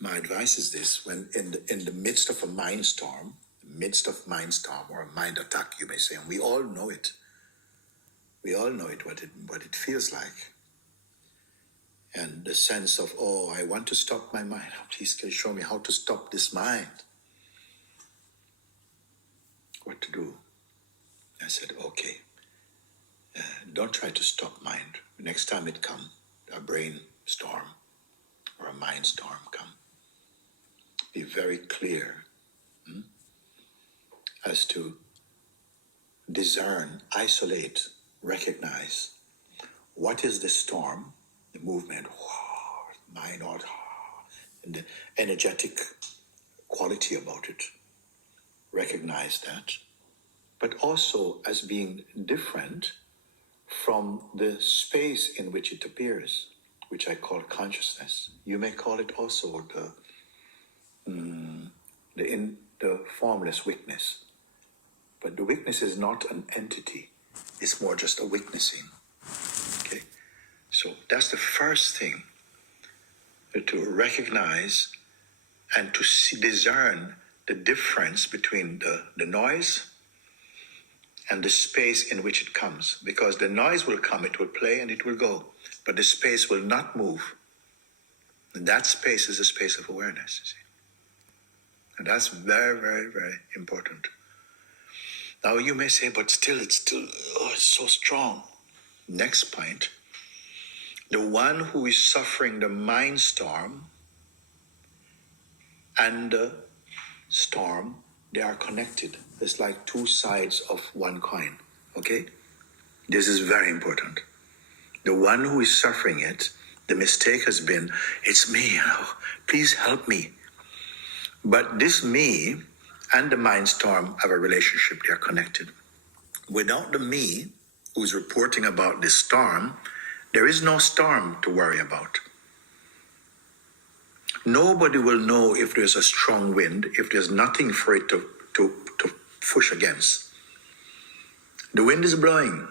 My advice is this: when in the midst of a mind storm, or a mind attack, you may say, and we all know it. We all know it, what it feels like. And the sense of, oh, I want to stop my mind. Please can you show me how to stop this mind? What to do? I said, okay, don't try to stop mind. Next time it come, a brain storm or a mind storm come, be very clear as to discern, isolate, recognize what is the storm, the movement, mind, and the energetic quality about it. Recognize that, but also as being different from the space in which it appears, which I call consciousness. You may call it also the formless witness. But the witness is not an entity. It's more just a witnessing. Okay? So that's the first thing, to recognize and to discern the difference between the noise and the space in which it comes. Because the noise will come, it will play, and it will go. But the space will not move. And that space is a space of awareness, you see. And that's very, very, very important. Now you may say, but still, it's so strong. Next point, the one who is suffering the mind storm and the storm, they are connected. It's like two sides of one coin, okay? This is very important. The one who is suffering it, the mistake has been, it's me, please help me. But this me and the mind storm have a relationship, they are connected. Without the me who's reporting about this storm, there is no storm to worry about. Nobody will know if there's a strong wind, if there's nothing for it to push against. The wind is blowing.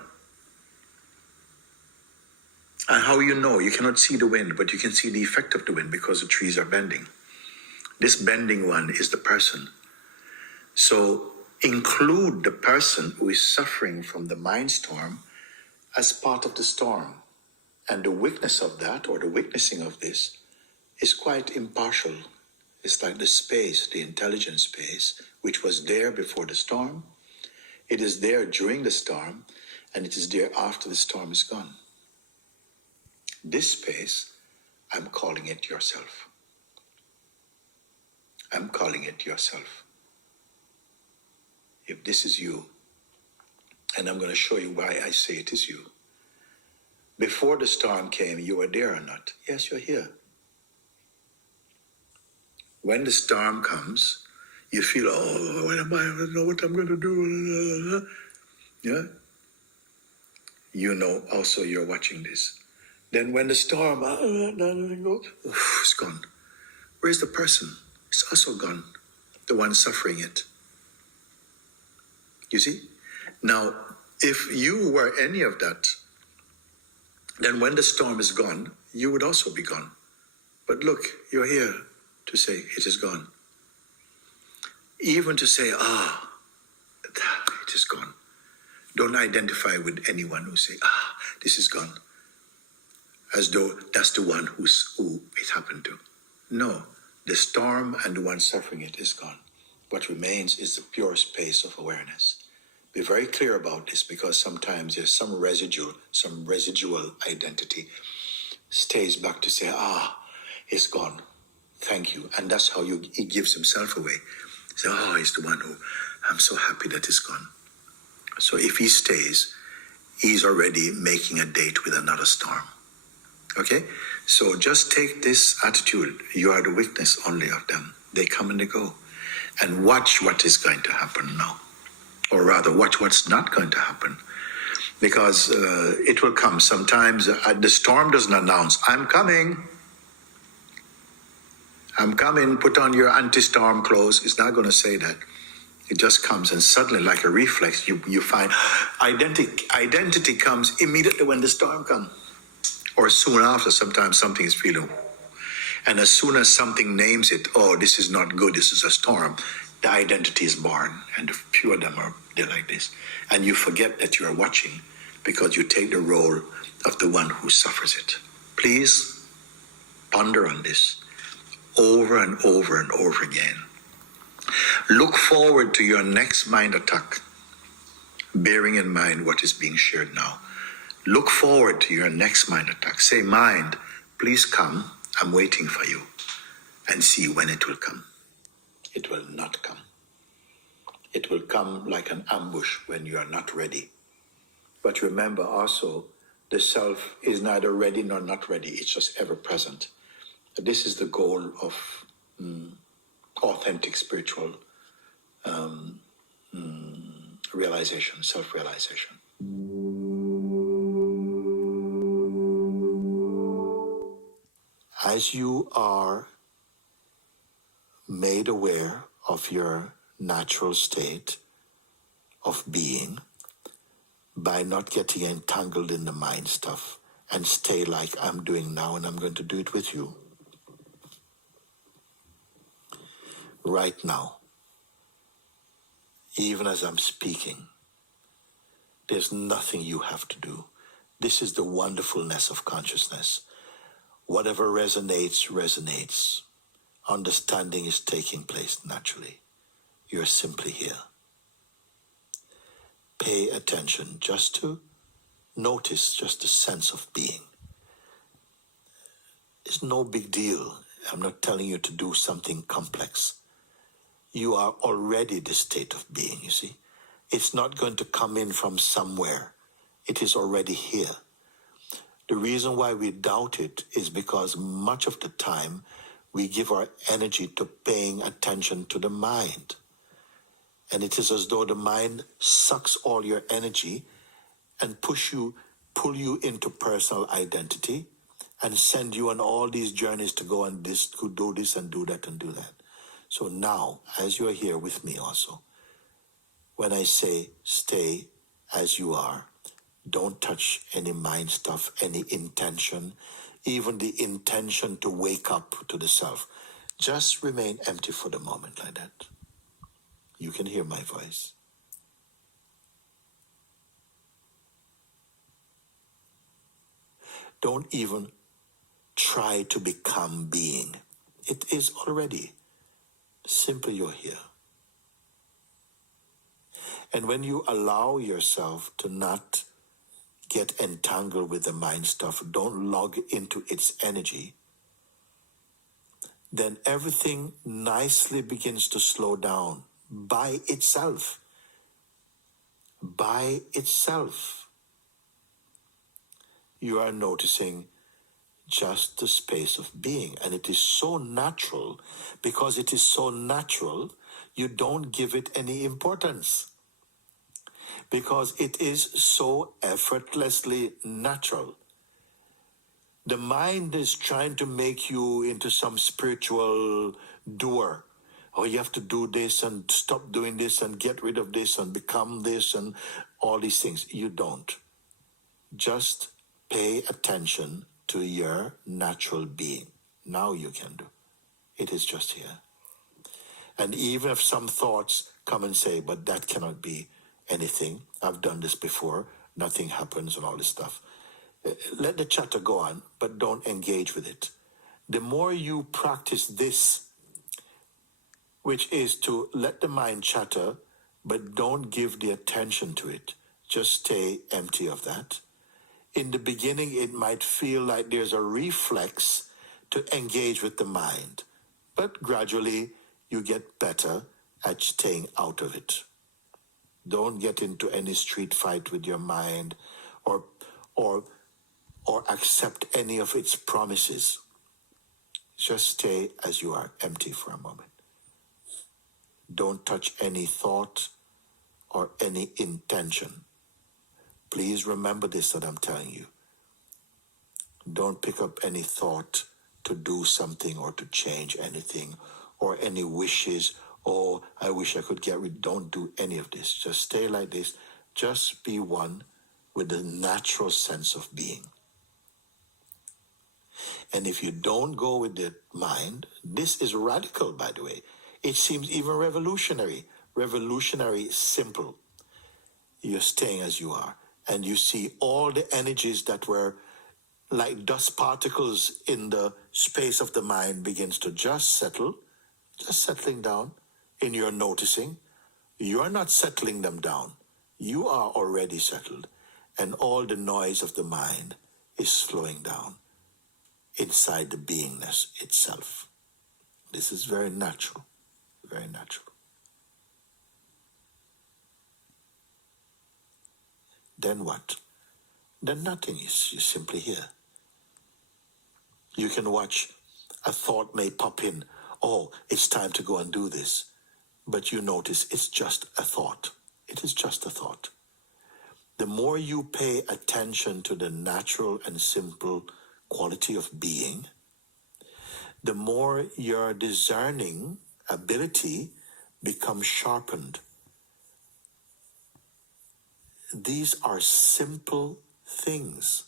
And how you know? You cannot see the wind, but you can see the effect of the wind because the trees are bending. This bending one is the person. So include the person who is suffering from the mind storm as part of the storm. And the witness of that, or the witnessing of this, is quite impartial. It's like the space, the intelligent space, which was there before the storm. It is there during the storm, and it is there after the storm is gone. This space, I'm calling it yourself. I'm calling it yourself. If this is you, and I'm going to show you why I say it is you. Before the storm came, you were there or not? Yes, you're here. When the storm comes, you feel, oh, what am I? I don't know what I'm going to do. Yeah? You know also you're watching this. Then when the storm, it's gone. Where's the person? It's also gone. The one suffering it. You see? Now, if you were any of that, then when the storm is gone, you would also be gone. But look, you're here to say it is gone. Even to say, it is gone. Don't identify with anyone who say, this is gone. As though that's the one who it happened to. No, the storm and the one suffering it is gone. What remains is the pure space of awareness. Be very clear about this, because sometimes there's some residual identity stays back to say, it's gone. Thank you. And that's how he gives himself away. He says, he's the one who, I'm so happy that it's gone. So if he stays, he's already making a date with another storm. Okay? So just take this attitude. You are the witness only of them. They come and they go. And watch what is going to happen now. Or rather, watch what's not going to happen. Because it will come. Sometimes the storm doesn't announce, I'm coming. I'm coming, put on your anti-storm clothes. It's not going to say that. It just comes, and suddenly, like a reflex, you find identity comes immediately when the storm comes. Or soon after, sometimes something is feeling. And as soon as something names it, oh, this is not good, this is a storm, the identity is born. And a few of them are they're like this. And you forget that you are watching because you take the role of the one who suffers it. Please ponder on this over and over and over again. Look forward to your next mind attack, bearing in mind what is being shared now. Look forward to your next mind attack. Say, mind, please come. I'm waiting for you. And see when it will come. It will not come. It will come like an ambush when you are not ready. But remember also, the self is neither ready nor not ready. It's just ever present. This is the goal of authentic spiritual realization, self-realization. As you are made aware of your natural state of being by not getting entangled in the mind stuff and stay like I'm doing now, and I'm going to do it with you right now, even as I'm speaking. There's nothing you have to do. This is the wonderfulness of consciousness. Whatever resonates, resonates. Understanding is taking place naturally. You're simply here. Pay attention just to notice just the sense of being. It's no big deal. I'm not telling you to do something complex. You are already the state of being, you see. It's not going to come in from somewhere. It is already here. The reason why we doubt it is because much of the time we give our energy to paying attention to the mind. And it is as though the mind sucks all your energy and pull you into personal identity and send you on all these journeys to go and to do this and do that and do that. So now, as you're here with me also, when I say stay as you are, don't touch any mind stuff, any intention, even the intention to wake up to the self. Just remain empty for the moment like that. You can hear my voice. Don't even try to become being. It is already. Simply you're here. And when you allow yourself to not get entangled with the mind stuff, don't log into its energy, then everything nicely begins to slow down by itself. By itself. You are noticing just the space of being. And it is so natural. Because it is so natural, you don't give it any importance. Because it is so effortlessly natural. The mind is trying to make you into some spiritual doer. Oh, you have to do this and stop doing this and get rid of this and become this and all these things. You don't. Just pay attention to your natural being. Now you can do. It is just here. And even if some thoughts come and say, but that cannot be anything. I've done this before. Nothing happens and all this stuff. Let the chatter go on, but don't engage with it. The more you practice this, which is to let the mind chatter, but don't give the attention to it. Just stay empty of that. In the beginning, it might feel like there's a reflex to engage with the mind, but gradually you get better at staying out of it. Don't get into any street fight with your mind or accept any of its promises. Just stay as you are, empty for a moment. Don't touch any thought or any intention. Please remember this that I'm telling you. Don't pick up any thought to do something or to change anything or any wishes. Oh, I wish I could get rid. Don't do any of this. Just stay like this. Just be one with the natural sense of being. And if you don't go with the mind, this is radical, by the way. It seems even revolutionary. Revolutionary, simple. You're staying as you are. And you see all the energies that were like dust particles in the space of the mind begins to just settle, just settling down in your noticing. You're not settling them down. You are already settled. And all the noise of the mind is slowing down inside the beingness itself. This is very natural, very natural. Then what? Then nothing is. You're simply here. You can watch. A thought may pop in. Oh, it's time to go and do this. But you notice it's just a thought. It is just a thought. The more you pay attention to the natural and simple quality of being, the more your discerning ability becomes sharpened. These are simple things.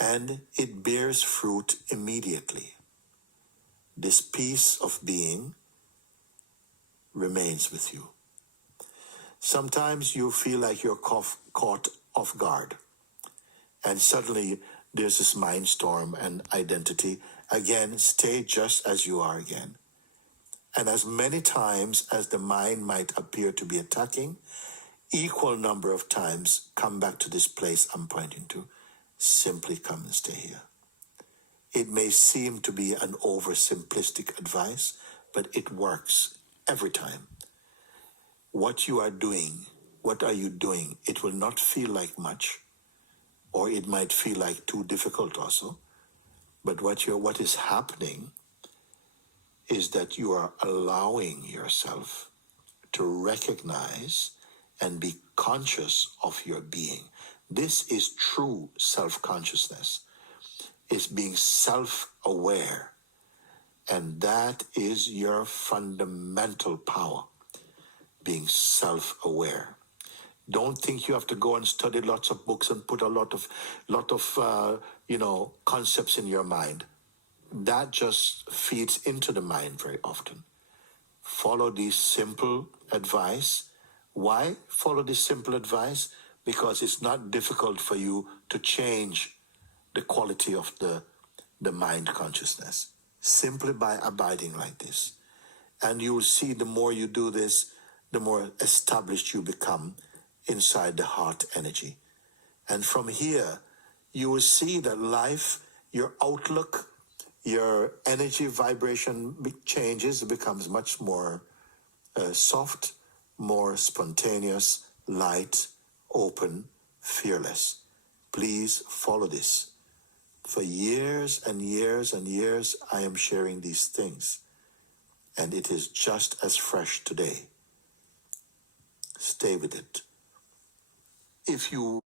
And it bears fruit immediately. This piece of being remains with you. Sometimes you feel like you're caught off guard. And suddenly there's this mind storm and identity. Again, stay just as you are again. And as many times as the mind might appear to be attacking, equal number of times come back to this place I'm pointing to. Simply come and stay here. It may seem to be an oversimplistic advice, but it works every time. What you are doing, what are you doing? It will not feel like much, or it might feel like too difficult also. But what is happening is that you are allowing yourself to recognize and be conscious of your being. This is true self-consciousness. It's being self-aware. And that is your fundamental power, being self-aware. Don't think you have to go and study lots of books and put a lot of concepts in your mind. That just feeds into the mind very often. Follow this simple advice. Why follow this simple advice? Because it's not difficult for you to change the quality of the mind consciousness, simply by abiding like this. And you will see the more you do this, the more established you become inside the heart energy. And from here, you will see that life, your outlook, your energy vibration changes, it becomes much more soft, more spontaneous, light, open, fearless. Please follow this. For years and years and years, I am sharing these things, and it is just as fresh today. Stay with it. If you